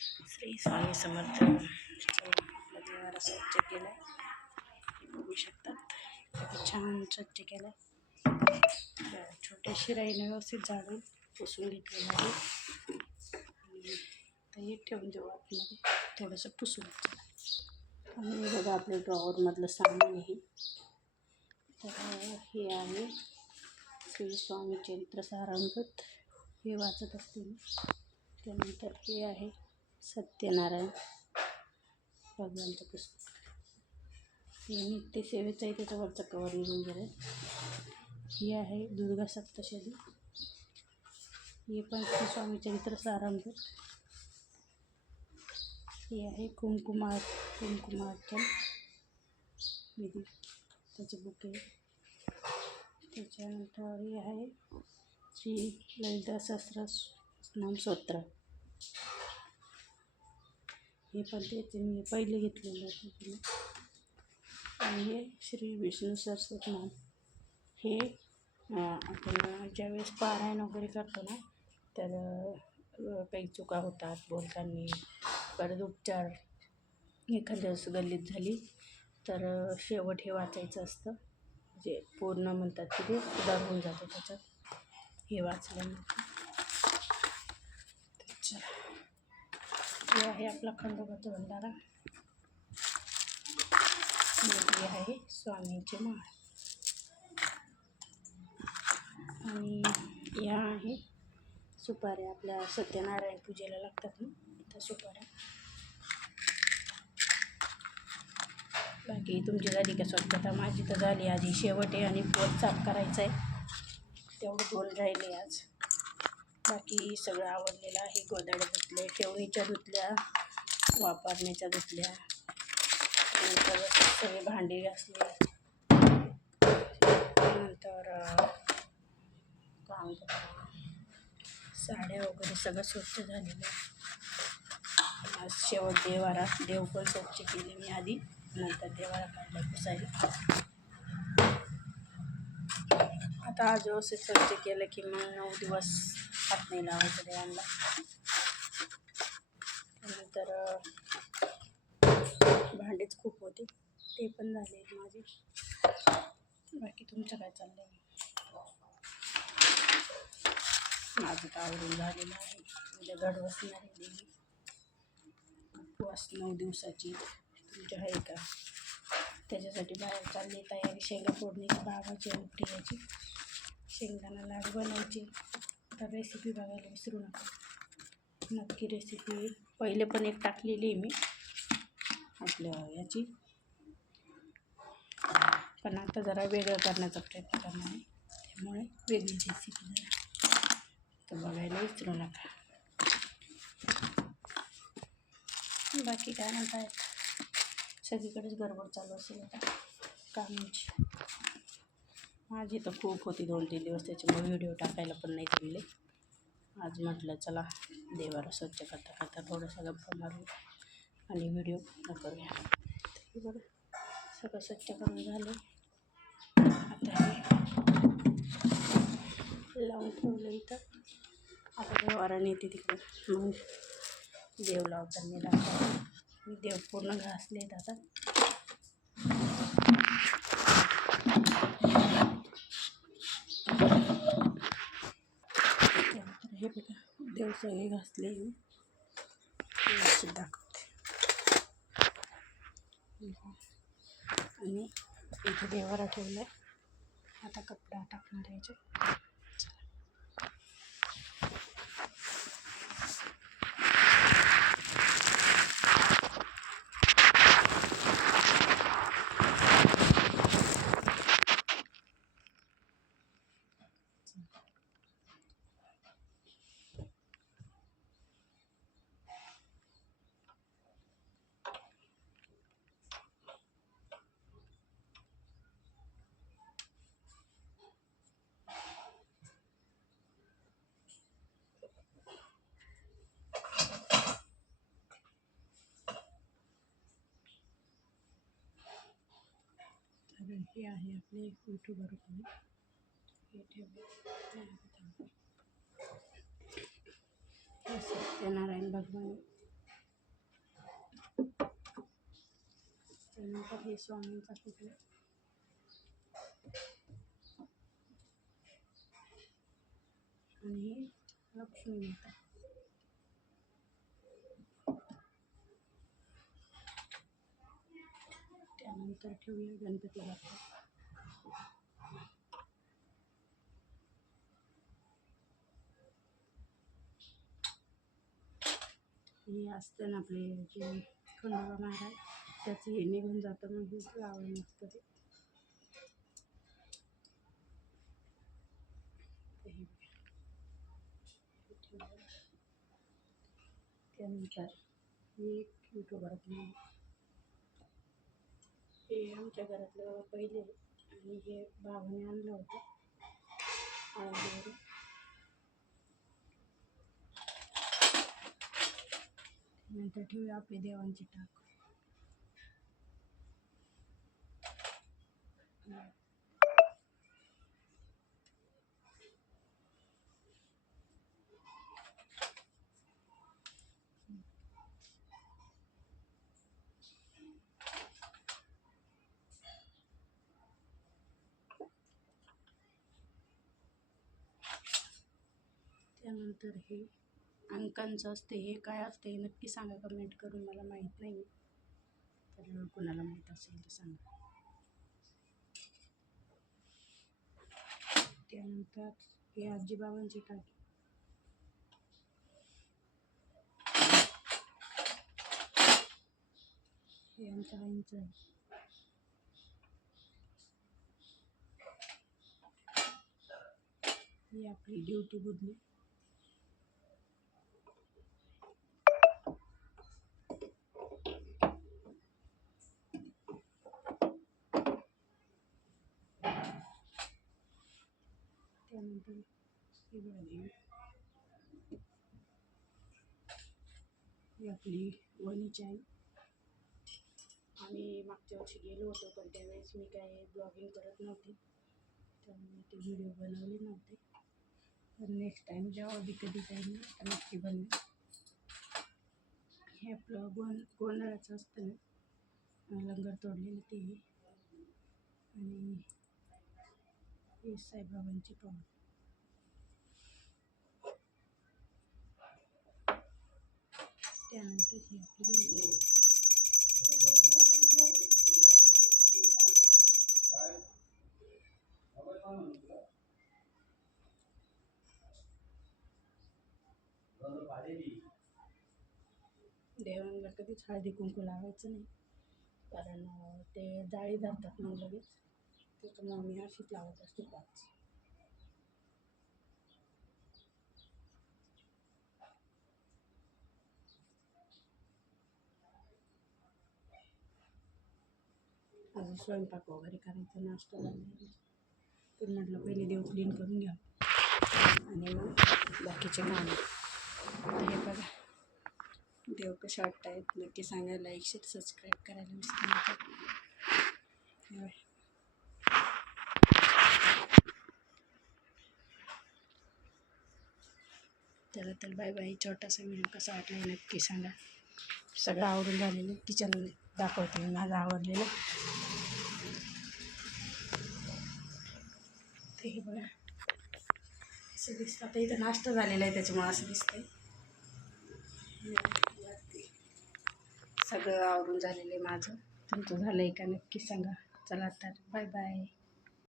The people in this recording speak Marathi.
श्री स्वामी समर्थ आपला स्वच्छ केलं आहे बघू शकतात. छान स्वच्छ केलं आहे छोट्याशी राईने व्यवस्थित जाडून पुसून घेतलेलं आहे. आणि हे ठेवून देऊ आतमध्ये. थोडंसं पुसून आणि बघा आपल्या ड्रॉवरमधलं सामान आहे. तर हे आहे श्री स्वामी चरित्र सारामृत हे वाचत असते त्यानंतर हे आहे सत्यनारायण भगवानचं पुस्तक हे नित्यसेवेचं आहे त्याच्यावरचं कवर निघून गेलं ही आहे दुर्गा सप्तशती. हे पण स्वामी चरित्र सारामृत हे आहे कुंकुमार कुंकुमार्चन विधी त्याचे बुक. आहे त्याच्यानंतर हे आहे श्री ललिता सहस्र नाम स्तोत्र. हे पण तेच मी पहिले घेतलेलं होतं आणि हे श्री विष्णू सरस्वत नाम. हे आपण ज्यावेळेस पारायण वगैरे करतो ना तर काही चुका होतात बोलताना परत उपचार एखाद्या गल्लीत झाली तर शेवट हे वाचायचं असतं. जे पूर्ण म्हणतात की ते सुधार होऊन जातं त्याच्यात. हे वाचल्यानंतर चला हे आहे आपला खंडोबाचा भंडारा आणि आहे स्वामींचे माळ. आणि या आहे सुपाऱ्या आपल्या सत्यनारायण पूजेला लागतात ना त्या सुपाऱ्या. बाकी तुमची झाली का स्वच्छता? माझी तर झाली. आधी शेवट आहे आणि पोट साफ करायचं आहे तेवढं दोन राहिले आज. बाकी सगळं आवडलेलं आहे. गोदाड्या धुतले ठेवणीच्या धुतल्या वापरण्याच्या धुतल्या. नंतर सगळे भांडी घासले. नंतर काम साड्या वगैरे सगळं स्वच्छ झालेलं आज शेवट देवारा देव पण स्वच्छ केले. मी आधी नंतर देवारा काढला पुसायला. आता आज व्यवस्थित स्वच्छ केलं की मग नऊ दिवस हात नाही लावायचं देवांना. त्यानंतर भांडेच खूप होते. ते पण झाले माझे. बाकी तुमचं काय चाललं आहे माझं तर आवडून झालेलं आहे. उद्या गड बसणार आहे देवी उपवास नऊ दिवसाची. तुमच्या आहे का? त्याच्यासाठी बाहेर चालली तयारी. शेंगा फोडणीची बाबाची उमटी यायची. शेंगदाणा लाडू बनवायचे. तर रेसिपी बघायला विसरू नका. नक्की रेसिपी पहिले पण एक टाकलेली आहे मी. आपल्या याची. पण आता जरा वेगळं करण्याचा प्रयत्न करणार आहे. त्यामुळे वेगळी रेसिपी जरा. तर बघायला विसरू नका. बाकी काय म्हणताय? सगळीकडेच गडबड चालू असेल आता. कामाची. माझी तर खूप होती दोन तीन दिवस त्याच्यामुळे व्हिडिओ टाकायला पण नाही जमले. आज म्हटलं चला देवाला स्वच्छ करता करता थोडंसं गप्पा मारू आणि व्हिडिओ पूर्ण करूया. बरं सगळं स्वच्छ करून झालं. आता हे लावून ठेवलं इथं आता देवारा नेते तिकडे. मग देव लावताना दाखवा मी देव पूर्ण घासले आता त्यानंतर हे बघा देव सगळे घासले दाखवते. आणि इथे ठेवलं आहे आता कपडा टाकणार याचे कारण हे आहे आपले एक यूट्यूबर हे सत्यनारायण भगवान. त्यानंतर हे स्वामींचा पुतळा आणि लक्ष्मी माता. नंतर ठेवूया गणपती बाप्पा. हे असतं ना आपले जे खंडोबा महाराज त्याचं हे निघून जातं मग हेच लावून नसतं ते. त्यानंतर हे एक युट्यूबर हे आमच्या घरातलं पहिले आणि हे भावने आणलं होतं. आणि नंतर ठेवूया आपली देवांची टाक त्यानंतर हे अंकांचं असते हे काय असते हे नक्की सांगा कमेंट करून मला माहीत नाही. तर कोणाला माहीत असेल तर सांगा. त्यानंतर हे आजीबाबांचे टाके हे आमच्या आईंचं आहे. ही आपली ड्युटी बुधली त्यानंतर ही ही आपली वणीच आई. आम्ही मागच्या वर्षी गेलो होतो पण त्यावेळेस मी काही ब्लॉगिंग करत नव्हते. त्यामुळे ते व्हिडिओ बनवले नव्हते. पण नेक्स्ट टाईम जेव्हा बी कधी जाईल ना तर नक्की बनवेल हे आपलं गों गोंधळाचं असतं ना. लंगर तोडलेलं ते. आणि हे साईबाबांची पाहुणे त्यानंतर ही आपली गणपती. देवांना कधीच हळदी कुंकू लावायचं नाही कारण अं, ते जाळी धरतात मग लगेच त्याच्यामुळे मी अशीच लावत असते पाच अजून स्वयंपाक वगैरे करायचा नाश्ता तर म्हटलं पहिले देव क्लीन करून घ्या आणि मग बाकीचे काम. हे बघा. देव कसे वाटत आहेत, नक्की सांगा लाईक शेअर सबस्क्राईब करायला विसरू नका. तर बाय बाय छोटासा व्हिडिओ कसा वाटला नक्की सांगा. सगळं आवडून झालेलं किचन दाखवते माझं आवडलेलं असं दिसतं. आता इथं नाश्ता झालेला आहे त्याच्यामुळे असं दिसतंय. सगळं आवरून झालेलं आहे माझं. तुमचं झालं आहे का? नक्की सांगा. चला तर बाय बाय.